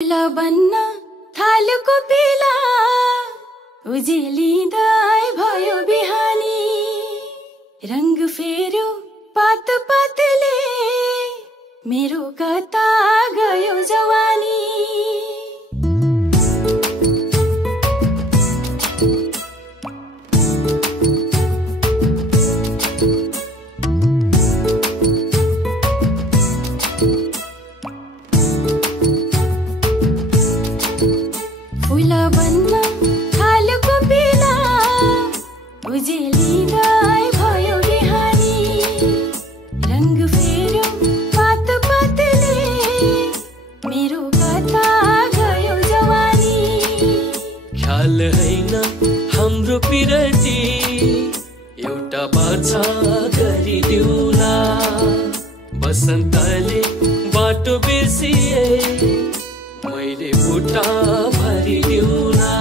बेला बन्न थालेको बेला उजेलिँदै भयो बिहानी, रंग फेर्यो पात पातले मेरो कता गयो जवानी। फूल बन्न थालेको बेला उजेलिँदै भयो बिहानी, रंग फेर्यो पात पातले मेरो कता गयो जवानी। ख्याल हैन हाम्रो पिरती एउटा बाछा गरिदिउला, बसन्तले बाटो बिर्सिए मैले बुट्टा भरिदिउला।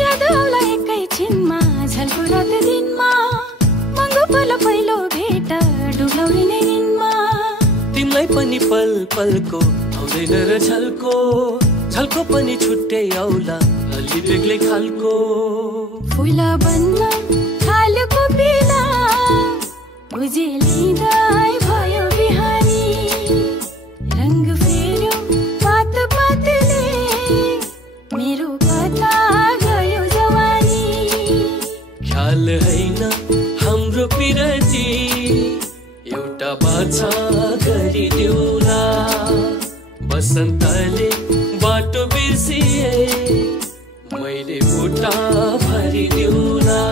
याद आउला एकैछिनमा झल्को रात दिनमा, महँगो पल पहिलो भेट डुब्लाउने दिनमा। तिमीलाई पनि पल पलको आउँदैन र झल्को, झल्को पनि छुट्टै आउला अलि बेग्लै खालको। फूल बन्न थालेको बेला उजेलिँदै भयो बिहानी, रंग फेर्यो पात पातले मेरो कता गयो जवानी। ख्याल हैन हाम्रो पिरती एउटा बाछा गरिदिउला, बसन्तले बाटो बिर्सिए मैले बुट्टा भरिदिउला।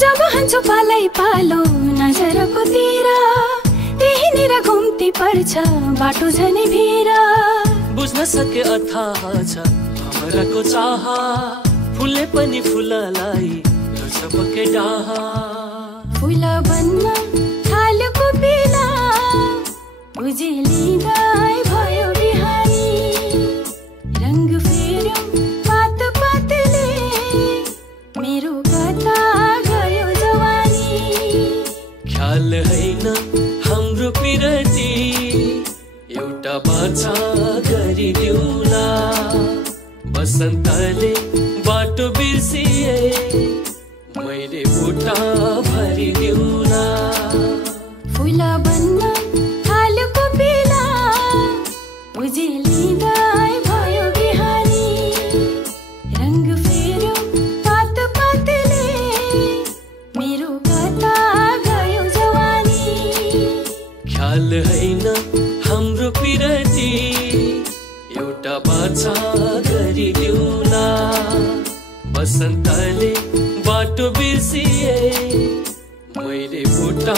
जब हान्छौ पालै पालो नजरको तिर, त्यहीँनिर घुम्ती पर्छ बाटो झनै भिर। बुझ्न सके अथाह छ हाम्राको चाह, फुलले पनि फुललाई गर्छ पक्कै डाह। फूल बन्न थालेको बेला उजेलिँदै भयो बिहानी, रंग फेर्यो पात पातले मेरो कता गयो जवानी। ख्याल हैन हाम्रो पिरती एउटा बाछा गरिदिउला, बसन्तले बाटो बिर्सिए मैले बुट्टा भरिदिउला। फूल बन्न थालेको बेला उजेलिँदै भयो बिहानी, रंग फेर्यो पात पातले मेरो कता गयो जवानी। ख्याल हैन हाम्रो पिरती एउटा बाछा गरिदिउला, बसन्तले बाटो बिर्सिए मैले बुट्टा